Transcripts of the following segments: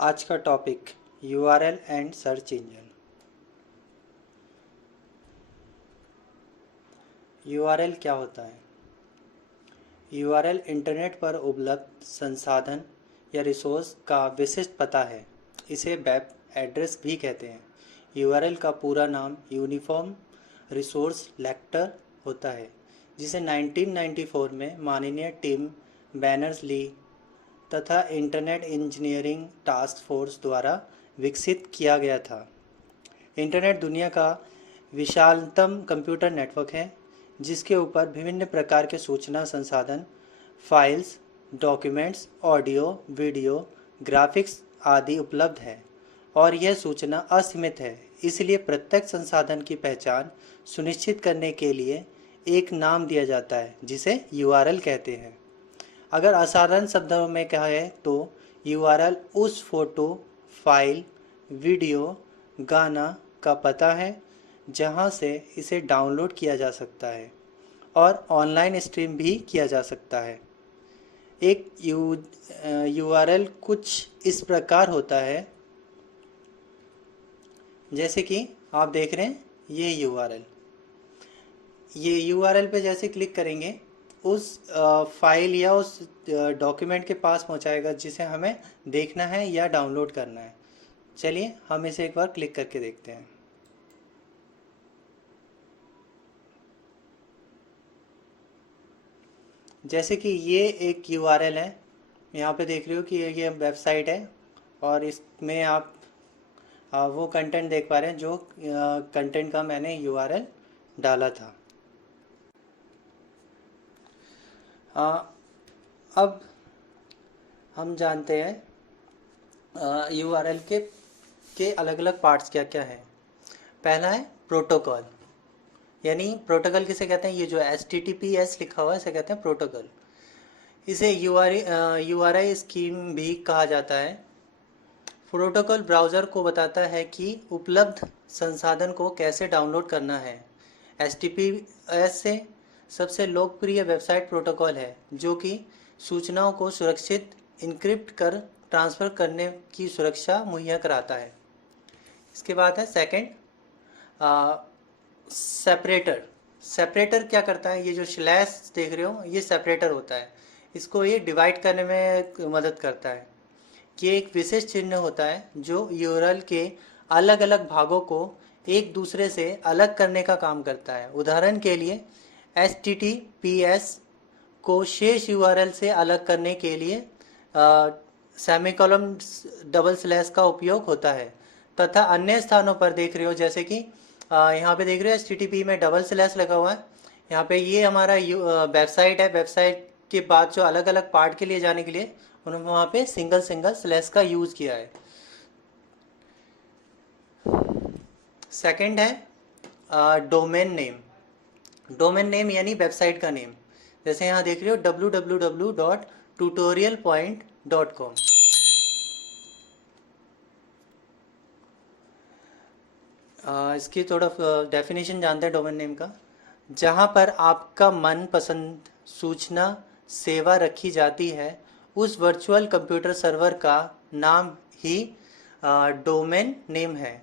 आज का topic URL and search engine. URL क्या होता है? यूआरएल इंटरनेट पर उपलब्ध संसाधन या रिसोर्स का विशिष्ट पता है। इसे वेब एड्रेस भी कहते हैं। यूआरएल का पूरा नाम यूनिफॉर्म रिसोर्स लेक्टर होता है, जिसे 1994 में माननीय टिम बैनर्स-ली तथा इंटरनेट इंजीनियरिंग टास्क फोर्स द्वारा विकसित किया गया था। इंटरनेट दुनिया का विशालतम कंप्यूटर नेटवर्क है, जिसके ऊपर विभिन्न प्रकार के सूचना संसाधन, files, documents, audio, video, graphics आदि उपलब्ध है और यह सूचना असीमित है। इसलिए प्रत्येक संसाधन की पहचान सुनिश्चित करने के लिए एक नाम दिया जाता है, जिसे यूआरएल कहते हैं। अगर असाधारण शब्दों में कहें तो यूआरएल उस फोटो, फाइल, वीडियो, गाना का पता है जहां से इसे डाउनलोड किया जा सकता है और ऑनलाइन स्ट्रीम भी किया जा सकता है। एक यूआरएल कुछ इस प्रकार होता है, जैसे कि आप देख रहे हैं ये यूआरएल पे जैसे क्लिक करेंगे उस फाइल या उस डॉक्यूमेंट के पास पहुंचाएगा जिसे हमें देखना है या डाउनलोड करना है। चलिए हम इसे एक बार क्लिक करके देखते हैं। जैसे कि ये एक यूआरएल है, यहाँ पे देख रहे हो कि ये वेबसाइट है और इसमें आप वो कंटेंट देख पा रहे हैं जो कंटेंट का मैंने यूआरएल डाला था। अब हम जानते हैं यूआरएल के अलग अलग पार्ट्स क्या क्या हैं। पहला है प्रोटोकॉल, यानी प्रोटोकॉल किसे कहते हैं? ये जो HTTPS लिखा हुआ है इसे कहते हैं प्रोटोकॉल। इसे URI स्कीम भी कहा जाता है। प्रोटोकॉल ब्राउज़र को बताता है कि उपलब्ध संसाधन को कैसे डाउनलोड करना है। HTTPS से सबसे लोकप्रिय वेबसाइट प्रोटोकॉल है, जो कि सूचनाओं को सुरक्षित इनक्रिप्ट कर ट्रांसफ़र करने की सुरक्षा मुहैया कराता है। इसके बाद है सेकंड सेपरेटर क्या करता है? ये जो स्लैश देख रहे हो ये सेपरेटर होता है। इसको ये डिवाइड करने में मदद करता है कि एक विशेष चिन्ह होता है जो यूआरएल के अलग अलग भागों को एक दूसरे से अलग करने का काम करता है। उदाहरण के लिए HTTPS को शेष यूआरएल से अलग करने के लिए सेमीकोलन डबल स्लैश का उपयोग होता है, तथा अन्य स्थानों पर देख रहे हो जैसे कि यहाँ पे देख रहे हो HTTP में डबल स्लैश लगा हुआ है। यहाँ पे ये हमारा वेबसाइट है। वेबसाइट के बाद जो अलग अलग पार्ट के लिए जाने के लिए उन्होंने वहाँ पे सिंगल स्लैश का यूज़ किया है। सेकंड है डोमेन नेम यानी वेबसाइट का नेम। जैसे यहाँ देख रहे हो www.tutorialpoint.com। इसकी थोड़ा डेफिनेशन जानते हैं डोमेन नेम का। जहाँ पर आपका मनपसंद सूचना सेवा रखी जाती है, उस वर्चुअल कंप्यूटर सर्वर का नाम ही डोमेन नेम है,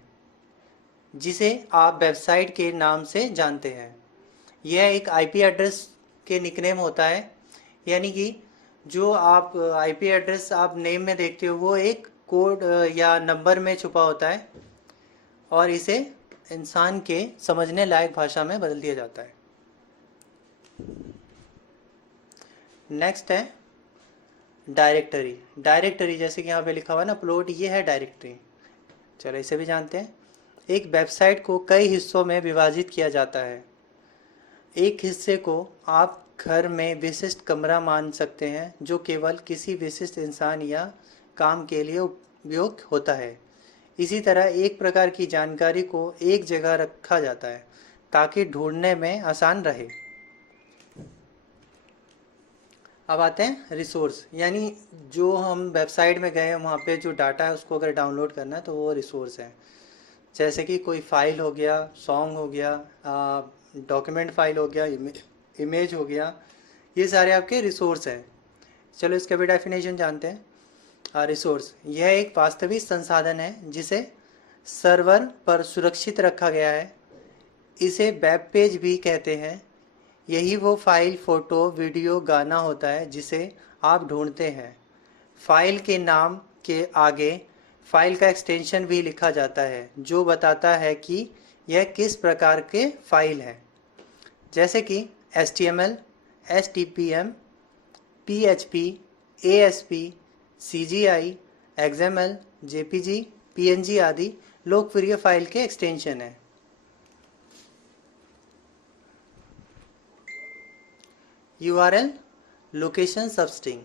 जिसे आप वेबसाइट के नाम से जानते हैं। यह एक आईपी एड्रेस के निकनेम होता है, यानी कि जो आप आईपी एड्रेस आप नेम में देखते हो वो एक कोड या नंबर में छुपा होता है और इसे इंसान के समझने लायक भाषा में बदल दिया जाता है। नेक्स्ट है डायरेक्टरी जैसे कि यहाँ पे लिखा हुआ है ना अपलोड, ये है डायरेक्टरी। चलो इसे भी जानते हैं। एक वेबसाइट को कई हिस्सों में विभाजित किया जाता है। एक हिस्से को आप घर में विशिष्ट कमरा मान सकते हैं, जो केवल किसी विशिष्ट इंसान या काम के लिए उपयोग होता है। इसी तरह एक प्रकार की जानकारी को एक जगह रखा जाता है ताकि ढूंढने में आसान रहे। अब आते हैं रिसोर्स, यानी जो हम वेबसाइट में गए वहाँ पे जो डाटा है उसको अगर डाउनलोड करना है तो वो रिसोर्स है। जैसे कि कोई फाइल हो गया, सॉन्ग हो गया, डॉक्यूमेंट फाइल हो गया, इमेज हो गया, ये सारे आपके रिसोर्स हैं। चलो इसका भी डेफिनेशन जानते हैं। रिसोर्स यह एक वास्तविक संसाधन है जिसे सर्वर पर सुरक्षित रखा गया है। इसे वेब पेज भी कहते हैं। यही वो फाइल, फोटो, वीडियो, गाना होता है जिसे आप ढूंढते हैं। फाइल के नाम के आगे फाइल का एक्सटेंशन भी लिखा जाता है जो बताता है कि यह किस प्रकार के फाइल है, जैसे कि HTML, HTML, PHP, ASP, CGI, XML, JPG, PNG आदि लोकप्रिय फाइल के एक्सटेंशन हैं। URL location substring.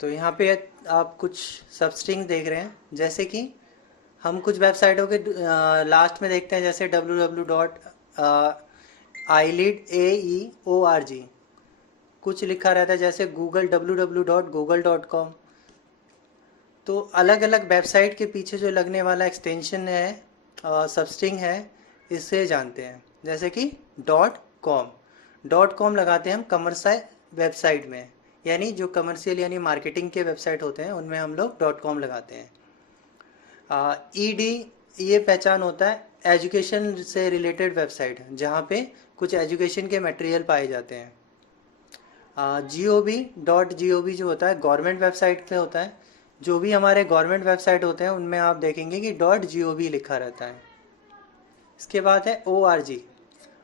तो यहाँ पे आप कुछ सबस्ट्रिंग देख रहे हैं, जैसे कि हम कुछ वेबसाइटों के लास्ट में देखते हैं, जैसे www.ilead.org कुछ लिखा रहता है, जैसे गूगल www.google.com। तो अलग अलग वेबसाइट के पीछे जो लगने वाला एक्सटेंशन है, सबस्ट्रिंग है, इससे जानते हैं। जैसे कि .com लगाते हैं हम कमर्शियल वेबसाइट में, यानी जो कमर्शियल यानी मार्केटिंग के वेबसाइट होते हैं उनमें हम लोग .com लगाते हैं। ED ये पहचान होता है एजुकेशन से रिलेटेड वेबसाइट, जहाँ पे कुछ एजुकेशन के मटेरियल पाए जाते हैं। gov.gov जो होता है गवर्नमेंट वेबसाइट पे होता है। जो भी हमारे गवर्नमेंट वेबसाइट होते हैं उनमें आप देखेंगे कि .gov लिखा रहता है। इसके बाद है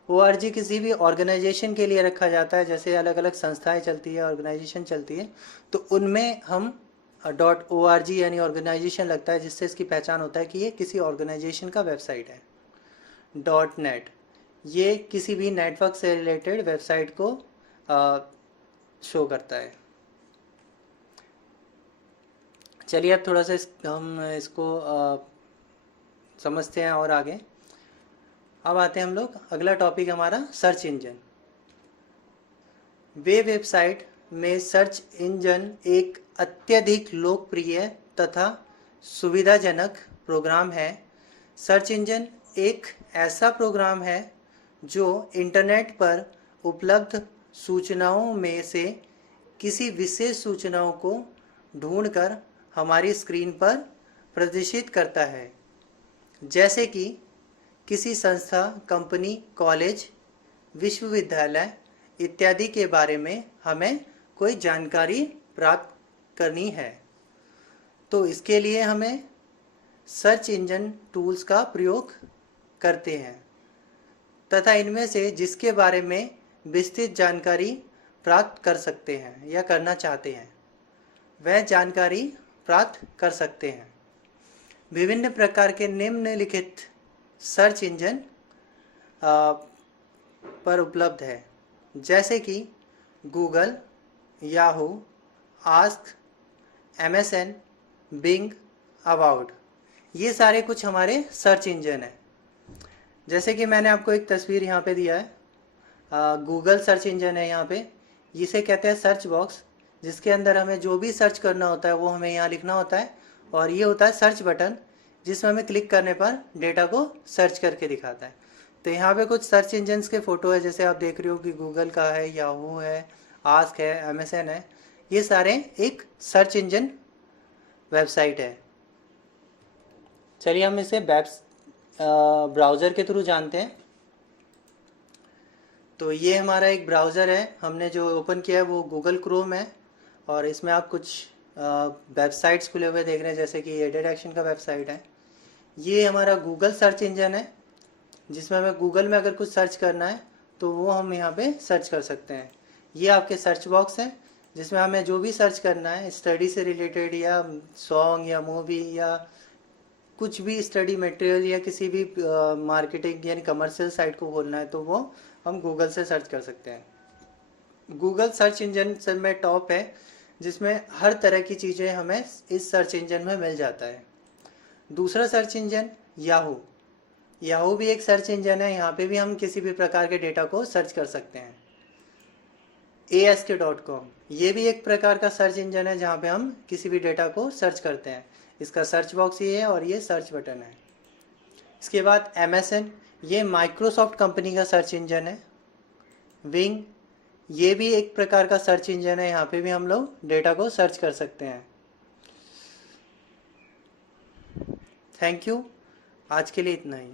ORG किसी भी ऑर्गेनाइजेशन के लिए रखा जाता है, जैसे अलग अलग संस्थाएं चलती है, ऑर्गेनाइजेशन चलती है, तो उनमें हम .org यानी ऑर्गेनाइजेशन लगता है, जिससे इसकी पहचान होता है कि ये किसी ऑर्गेनाइजेशन का वेबसाइट है। .net ये किसी भी नेटवर्क से रिलेटेड वेबसाइट को शो करता है। चलिए अब थोड़ा सा हम इसको समझते हैं और आगे। अब आते हैं हम लोग, अगला टॉपिक हमारा सर्च इंजन। वेबसाइट में सर्च इंजन एक अत्यधिक लोकप्रिय तथा सुविधाजनक प्रोग्राम है। सर्च इंजन एक ऐसा प्रोग्राम है जो इंटरनेट पर उपलब्ध सूचनाओं में से किसी विशेष सूचनाओं को ढूंढकर हमारी स्क्रीन पर प्रदर्शित करता है। जैसे कि किसी संस्था, कंपनी, कॉलेज, विश्वविद्यालय इत्यादि के बारे में हमें कोई जानकारी प्राप्त करनी है, तो इसके लिए हमें सर्च इंजन टूल्स का प्रयोग करते हैं तथा इनमें से जिसके बारे में विस्तृत जानकारी प्राप्त कर सकते हैं या करना चाहते हैं, वह जानकारी प्राप्त कर सकते हैं। विभिन्न प्रकार के निम्नलिखित सर्च इंजन पर उपलब्ध है, जैसे कि Google, Yahoo, Ask, MSN, Bing, About. ये सारे कुछ हमारे सर्च इंजन हैं। जैसे कि मैंने आपको एक तस्वीर यहाँ पे दिया है, गूगल सर्च इंजन है यहाँ पे। इसे कहते हैं सर्च बॉक्स, जिसके अंदर हमें जो भी सर्च करना होता है वो हमें यहाँ लिखना होता है, और ये होता है सर्च बटन, जिसमें हमें क्लिक करने पर डेटा को सर्च करके दिखाता है। तो यहाँ पे कुछ सर्च इंजन्स के फ़ोटो है, जैसे आप देख रहे हो कि गूगल का है, याहू है, आस्क है, MSN है। ये सारे एक सर्च इंजन वेबसाइट है। चलिए हम इसे ब्राउज़र के थ्रू जानते हैं। तो ये हमारा एक ब्राउज़र है, हमने जो ओपन किया है वो गूगल क्रोम है, और इसमें आप कुछ वेबसाइट्स खुले हुए देख रहे हैं, जैसे कि ये डायरेक्शन का वेबसाइट है। ये हमारा गूगल सर्च इंजन है, जिसमें हमें गूगल में अगर कुछ सर्च करना है तो वो हम यहाँ पे सर्च कर सकते हैं। ये आपके सर्च बॉक्स है, जिसमें हमें जो भी सर्च करना है, स्टडी से रिलेटेड या सॉन्ग या मूवी या कुछ भी स्टडी मटेरियल या किसी भी मार्केटिंग यानी कमर्शियल साइट को खोलना है, तो वो हम गूगल से सर्च कर सकते हैं। गूगल सर्च इंजन सब में टॉप है, जिसमें हर तरह की चीज़ें हमें इस सर्च इंजन में मिल जाता है। दूसरा सर्च इंजन याहू भी एक सर्च इंजन है। यहाँ पे भी हम किसी भी प्रकार के डेटा को सर्च कर सकते हैं। ASK.com ये भी एक प्रकार का सर्च इंजन है, जहाँ पे हम किसी भी डेटा को सर्च करते हैं। इसका सर्च बॉक्स ये है और ये सर्च बटन है। इसके बाद MSN, ये माइक्रोसॉफ्ट कंपनी का सर्च इंजन है। विंग, ये भी एक प्रकार का सर्च इंजन है, यहाँ पे भी हम लोग डेटा को सर्च कर सकते हैं। Thank you. आज के लिए इतना ही।